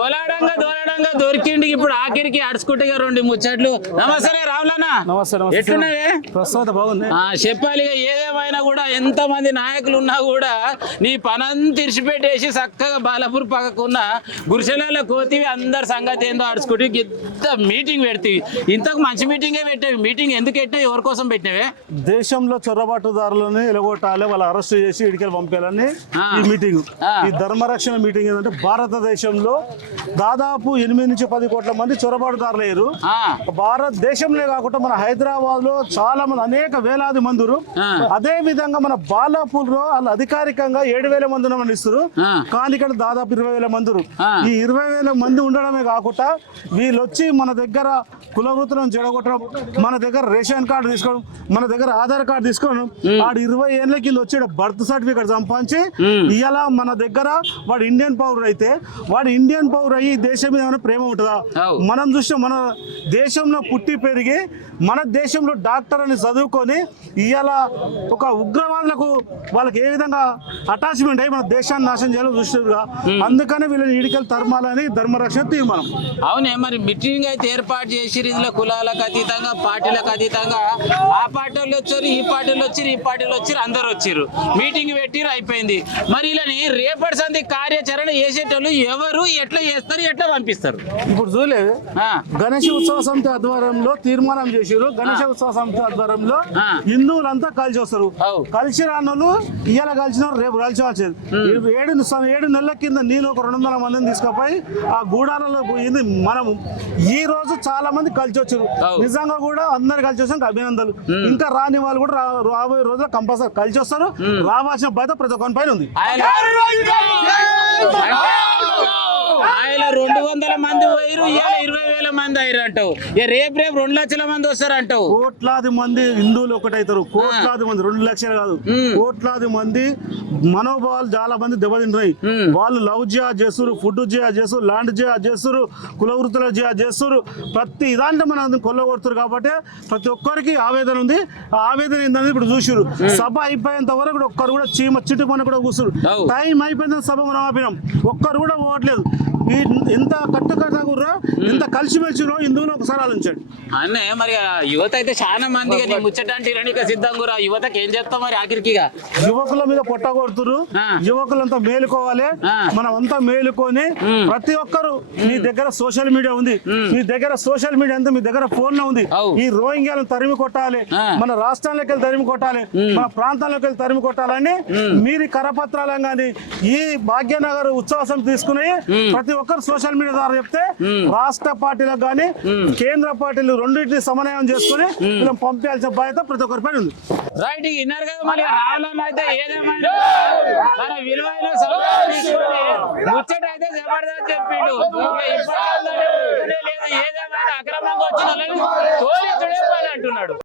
దోలాడంగా దొరికిండి. ఇప్పుడు ఆఖరికి అడుచుకుంటే రెండు ముచ్చట్లు. నమస్తే రావులన్నా. నమస్తే నమస్తే. ఎట్లున్నావే? ప్రస్తుతం బాగుంది. ఆ చెప్పాలిగా ఏదేమైనా కూడా ఎంత మంది నాయకులు ఉన్నా కూడా నీ పనంతా తిరిచిపెట్టేసి చక్కగా బాలపూర్ పక్కకున్న గురిసెలలో కోతివి అందరి సంగతి ఏందో అడుచుకుంటే ఇంత మీటింగ్ పెడతీవి ఇంతకు మంచి మీటింగే పెట్టావి? మీటింగ్ ఎందుకు పెట్టావు? ఎవరి కోసం పెట్టినవే? దేశంలో చొరబాటుదారులని ఎలగొట్టాలి వాళ్ళు అరెస్ట్ చేసి ఇడికెళ్ళి. ఈ మీటింగ్. ఈ ధర్మరక్షణ మీటింగ్ ఏంటంటే భారతదేశంలో దాదాపు ఎనిమిది నుంచి పది కోట్ల మంది చొరబాటుదారులు ఆ, భారతదేశంలో కాకుండా మన హైదరాబాద్లో చాలా మంది అనేక వేలాది మందురు ఆ. అదే విధంగా మన బాలాపూర్లో వాళ్ళు అధికారికంగా ఏడు వేల మంది ఇస్తారు. కానీ ఇక్కడ దాదాపు ఇరవై వేల మంది. ఈ ఇరవై వేల మంది ఉండడమే కాకుండా వీళ్ళు వచ్చి మన దగ్గర కులవృత్తులను చెడగొట్టడం మన దగ్గర రేషన్ కార్డు తీసుకోవడం మన దగ్గర ఆధార్ కార్డు తీసుకోవడం వాడు ఇరవై ఏళ్ళ కింద వచ్చి బర్త్ సర్టిఫికేట్ సంపాదించి ఇవాళ మన దగ్గర వాడు ఇండియన్ పౌరుడు అయితే వాడు ఇండియన్ పౌరుడు అయ్యి దేశం మీద ఏమైనా ప్రేమ ఉంటుందా. మనం చూస్తే మన దేశంలో పుట్టి పెరిగి మన దేశంలో డాక్టర్ అని చదువుకొని ఇవాళ ఒక ఉగ్రవాదులకు వాళ్ళకి ఏ విధంగా అటాచ్మెంట్ అయ్యి మన దేశాన్ని నాశనం చేయాలో చూస్తుగా అందుకనే వీళ్ళని ఇడికలు తరమాలని ధర్మరక్షణ తీర్మానం. అవునే మరి మీటింగ్ అయితే ఏర్పాటు చేసి ఇందులో కులాలకు అతీతంగా పార్టీలకు అతీతంగా. ఆ పార్టీ వాళ్ళు వచ్చారు ఈ పార్టీ వాళ్ళు వచ్చారు ఈ పార్టీలు వచ్చారు అందరు వచ్చారు మీటింగ్ పెట్టిరు అయిపోయింది. మరి ఇలాని రేపటి సంది కార్యాచరణ చేసేటోళ్ళు ఎవరు ఎట్లా చేస్తారు ఎట్లా పంపిస్తారు? ఇప్పుడు చూడలేదు గణేష ఉత్సవ సమితి ఆధ్వర్యంలో తీర్మానం చేసారు గణేష ఉత్సవ సమితి ఆధ్వర్యంలో. హిందువులంతా కలిసి వస్తారు. కలిసి రానులు ఇవాళ కలిసిన రేపు కలిసి వచ్చేది ఏడు ఏడు నెలల కింద నేను ఒక రెండు వందల మందిని తీసుకుపోయి ఆ గూడాలలో పోయింది మనము. ఈ రోజు చాలా మంది కలిసి వచ్చారు. నిజంగా కూడా అందరు కలిసి వచ్చాక అభినందనలు. ఇంకా రాని వాళ్ళు కూడా రాబోయే రోజుల్లో కంపల్సరీ కలిసి వస్తారు. రావాల్సిన బాధ్యత ప్రతి ఒక్కరి పైన ఉంది. ఆయన రెండు వందల మంది పోయిరు ఇవాళ ఇరవై వేల మంది అయ్యారు అంటావు రేపు రేపు రెండు లక్షల మంది వస్తారు అంటావు కోట్లాది మంది హిందువులు ఒకటైతారు. కోట్లాది మంది రెండు లక్షలు కాదు. కోట్లాది మంది మనోభావాలు చాలా మంది దెబ్బతింటాయి వాళ్ళు లవ్ జియా చేస్తారు ఫుడ్ జియా చేస్తారు ల్యాండ్ జియా చేస్తారు కుల వృత్తుల జియా చేస్తారు ప్రతి దాంట్లో మనం కొల్లగొడుతారు కాబట్టి ప్రతి ఒక్కరికి ఆవేదన ఉంది. ఆ ఆవేదన ఏంటనేది ఇప్పుడు చూసారు సభ అయిపోయేంత వరకు ఒక్కరు కూడా చీమ చిట్టు మన కూడా కూర్చురు అవు. టైం అయిపోయిన సభ మనం ఆపినాం. ఒక్కరు కూడా పోవట్లేదు. ఈ ఎంత కట్టుకట్ట కూడా ఎంత కలిసిమెలిసినో హిందువులు ఒకసారి ఆలోచించండి. అన్నే మరి ఆ యువత అయితే చాలా మందిగా నీ ముచ్చటంటే రణిక సిద్ధంగా రా యువతకి ఏం చేస్తావు మరి ఆఖరికిగా యువకుల మీద పొట్ట కొడుతురు. యువకులంతా మేలుకోవాలి ఆ. మనం అంతా మేలుకొని ప్రతి ఒక్కరు మీ దగ్గర సోషల్ మీడియా ఉంది మీ దగ్గర సోషల్ మీడియా అంతా మీ దగ్గర ఫోన్లో ఉంది. అవు. ఈ రోహింగ్యాలను తరిమి కొట్టాలి ఆ. మన రాష్ట్రాల్లోకి వెళ్ళి తరిమి కొట్టాలి మన ప్రాంతాల్లోకి వెళ్ళి తరిమి కొట్టాలని మీరు కరపత్రాలను కానీ ఈ భాగ్యనగర్ ఉత్సవం తీసుకుని ప్రతి ఒక్కరు సోషల్ మీడియా ద్వారా చెప్తే రాష్ట్ర పార్టీలకు కానీ కేంద్ర పార్టీలు రెండింటిని సమన్వయం చేసుకుని వీళ్ళని పంపించాల్సిన బాధ్యత ప్రతి ఒక్కరి పైన ఉంది. రైట్ ఇక విన్నారు కదా మరి రావాలన్న అయితే ఏదేమైనా తన విలువైన ముచ్చట అయితే జబర్దస్త్ చెప్పిండు. ఇక ఇప్పటికీ లేదు ఏదేమైనా అక్రమంగా వచ్చిన తోలిచ్చుడే పని అంటున్నాడు.